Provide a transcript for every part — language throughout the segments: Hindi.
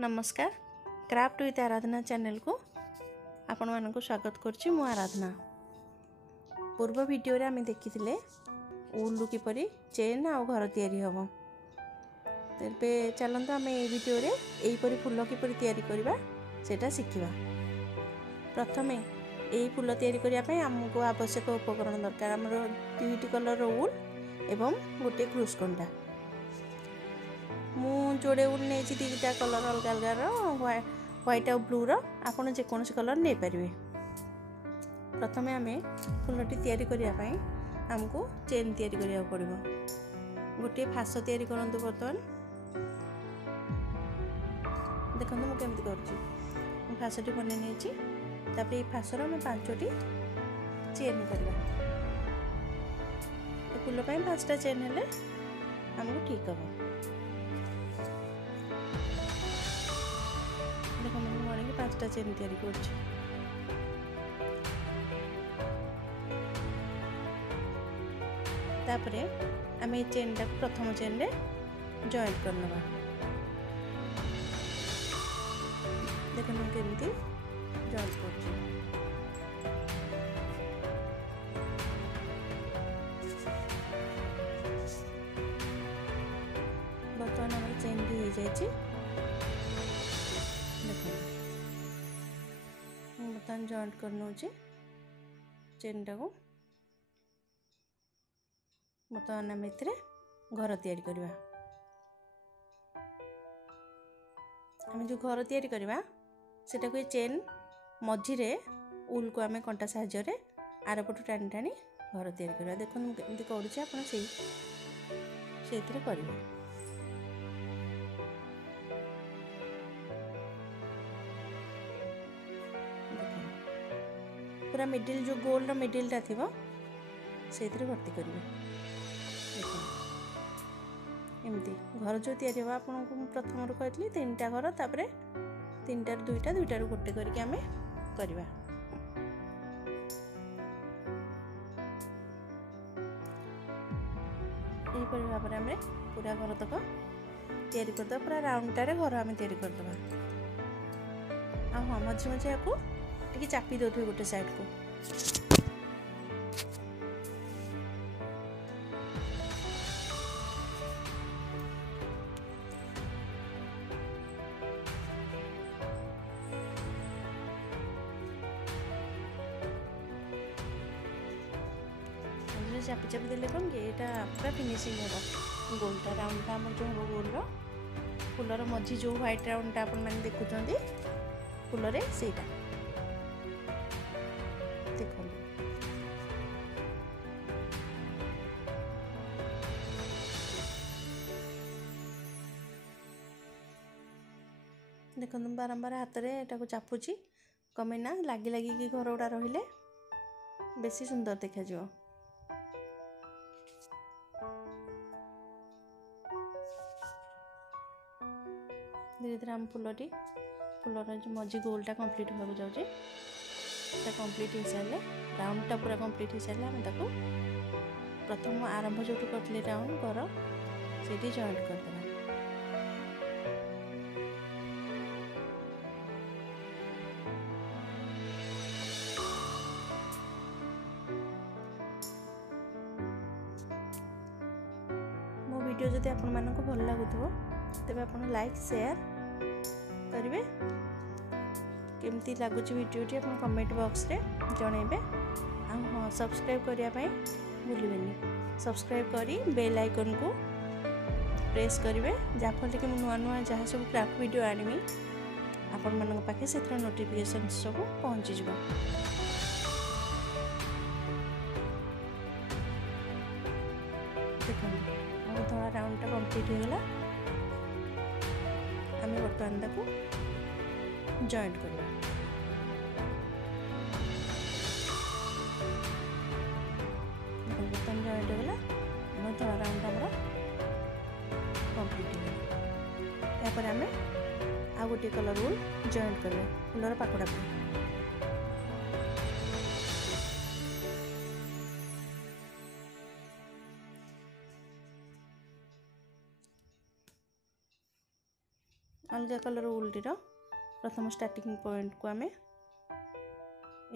नमस्कार क्राफ्ट विथ आराधना चैनल को आपण मानक स्वागत करुच्ची मु आराधना। पूर्व वीडियो रे आमे देखिथिले ऊल किपरि चेन आ घर तैयारी हबो। तेबे चलंतो आमे ए वीडियो रे एई परि फूल किपरि तैयारी करबा सेटा सिखिबा। प्रथमे एई फूल तैयारी करिया पय हमको आवश्यक उपकरण दरकार। हमर दुईटी कलर ऊल एवं गोटे क्रूज कंडा। मु जोड़े ऊल नहीं दुईटा कलर अलग अलग व्हाइट और ब्लू रो आपन जेकोसी कलर नहीं पारे। प्रथमे आमे फूलटी तैयारी करिया पय हमको चेन तैयारी करिया पड़िबो। गोटे फास तैयारी करंतु। बर्तमान देखंतु मु केमति करछि। मु फासटी बने नेछि। तापर ए फासर हम पांचटी चेन करबा। ए फूल पय पांचटा चेन हेले हमको ठीक हबो। देखो मैं मरे के पांचटा चेन तैयारी करछि। तापरे आमे चेन टा प्रथम चेन रे जॉइंट करनबा। देखो मैं केमती जॉइंट करछि। बर्तमान हमर चेन भी हो जायछि। बर्तमान जॉइंट करना चेन टाको। बर्तमान आम एथिरे घर तैयारी करबा। आम जो घर तैयारी करबा सेटा को चेन मझिरे ऊल को आम कंटा साहाय्य रे आरपटू टाणी टाणी घर तैयारी करबा। देखो मु केमती करूछि आपण सेथिरे करबा। पूरा मिडिल जो गोल रो मिडिल टा थिबो सेथिरे भर्ती करिवे। देखो एमती घर जो तैयारी हो आपन को प्रथम रो कहतली तीनटा घर तापरे तीनटा रो दुईटा दुईटा रो गोटे करके हमें करबा। एई परि भाबरे हमें पूरा घर तक तैयारी कर दो। पूरा राउंड टारे घर हमें तैयारी कर दबा। आ हां मझे मझे याको टिके चापी दउथि गोटे साइड को। चापी चापी देले कौन कि एटा पूरा फिनिशिंग हो। गोलटा राउंडटा आम जो हम गोल फूलर मझी जो व्हाइट राउंडटा आप देखुं फूल सेटा देखो। देखो बारंबार हाथ में एटा चापुची कमेना लगी लगी घर गुड़ा रहिले बेसी सुंदर देखा जिवो। धीरे धीरे हम फूलर जो मझी गोलटा कंप्लीट होगा जाऊँगी। कंप्लीट हो सारे राउंडटा पूरा कंप्लीट हो सारे आम ताको प्रथम आरंभ जो करते राउंड घर से जॉइंट करदे। मो वीडियो जदि आपण मानक भल लागुथबो तेबे आपण लाइक शेयर करिवे। केमती लगुच वीडियोटी आप कमेंट बॉक्स रे जणेबे। हाँ सब्सक्राइब करने भूलें। सब्सक्राइब करी बेल आइकन को प्रेस करेंगे जहाँफल कि नुआ नुआ जहाँ सब क्राफ्ट वीडियो आनमी आपण मान पाखे से नोटिफिकेशन सब पहुँची जा। देखो धला राउंडटा कंप्लीट हो गला। आम बर्तमान ताको जॉइंट करबा। बर्तमान जॉइंट होगा आम धला राउंड आमर कंप्लीट हो। यापर आम आ गोटे कलर ऊल जॉइंट करबा फूलर पाखुड़ा पे। अलग कलर उल्टीर प्रथम स्टार्टिंग पॉइंट को आम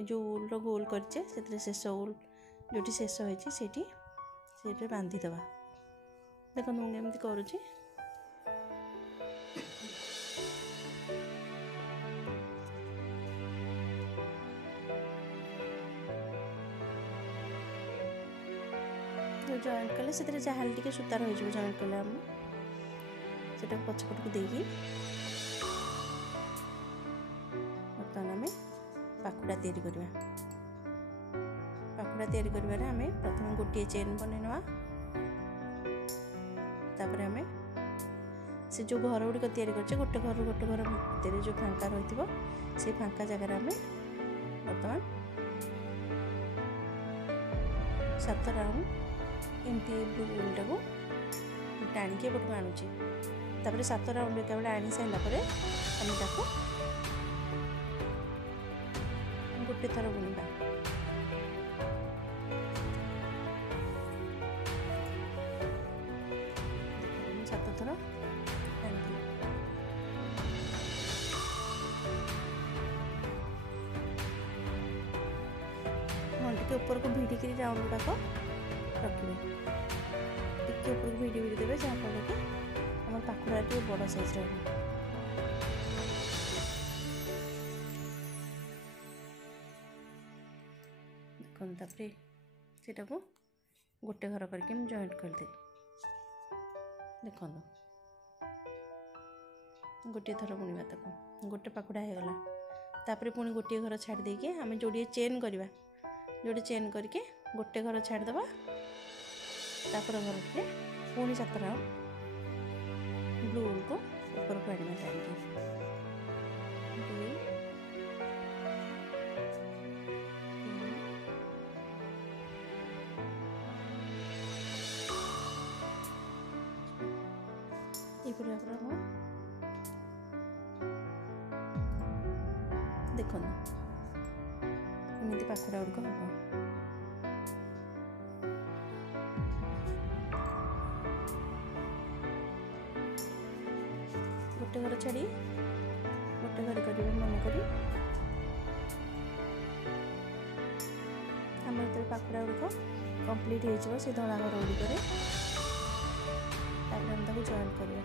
जो उल्र गोल करचे से शेष उल जो शेष होती से बांधीदे। देखो मुझे एमती करुँची जॉइंट कले से जहाँ टे सूता रही जॉइंट कले आम से पछपट को देकी बर्तमान आम पाखुड़ा तैयारी करवा। पाखुड़ा तैयारी करिबार आम प्रथम गोटे चेन बनवा तापर आम से जो घर गुड़िक तैयारी करछे गोटे घर भितर जो फांका रही से फांका जगह आम बर्तमान 7 राउंड एमती ब्लू उल्टा को टाणिकी एपटू आणुची। तापर 7 राउंड एक आनी सारा पर आम ताको गोटे थर बुणवा। 7 थर हाँ टे ऊपर को भिड़िकी राउंड गुड़ाक रखिए टिके ऊपर को भिड़ी देवे जहाँफल कि आम पाखुड़ा टे बड़ साइज रहा। देखते सेटा को गोटे घर करके जॉइंट करदे। देखो गोटे थर बुणवा ताको गोटे पाखुड़ा होगला तापर पुणी गोटे घर छाड़ देके आम जोड़े चेन करवा जोड़े चेन करके गोटे घर छाड़देवा तापर घर टे पुणी 7 राउंड ब्लू उल को ऊपर को आने टाइम देखो एमती पाखुड़ा गुड़क हम गोटे घर छाड़ी गोटे घर करेंगे मन करी आम जो पाखुड़ा गुड़क कम्प्लीट हो धड़ा घर गुड़िक हम जॉइंट करवा।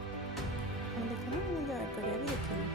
देखो जॉइंट करवा भी देखिए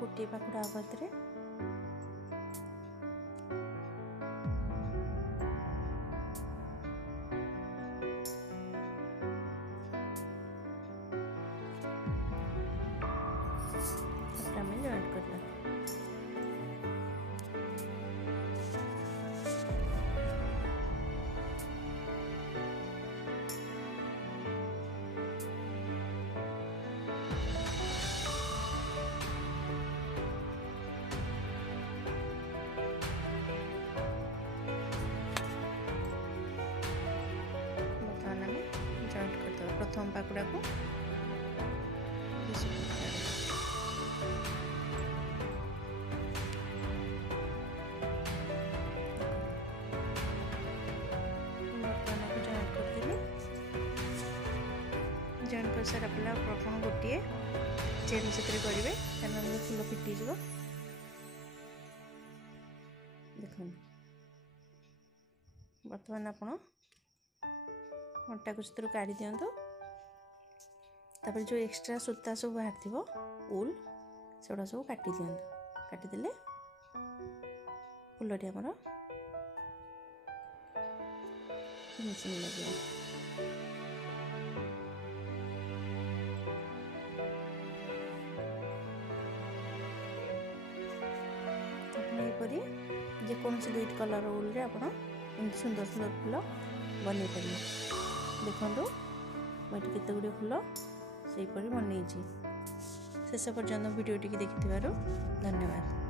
गोटे पाखुड़ा आबाद जॉइंट करवा। प्रथम पाखुड़ा को जॉइन कर सारा पड़ा प्रथम गोटे चेन से करेंगे फुल फिटी देख बर्तमान आप अट्टा को से काढ़ी दिंतु तापर जो एक्स्ट्रा सूता सब बाहर थी उल से सब काटी दिंतु काटिदेले फुलटी आमर फिनिशिंग लगे। आपरी जेकोसी दुईट कलर उल रे आप सुंदर सुंदर फूल बन पारे। देखो मुझे केते गुड़े फूल से बनई शेष पर्यंत भिडियोटी देखि धन्यवाद।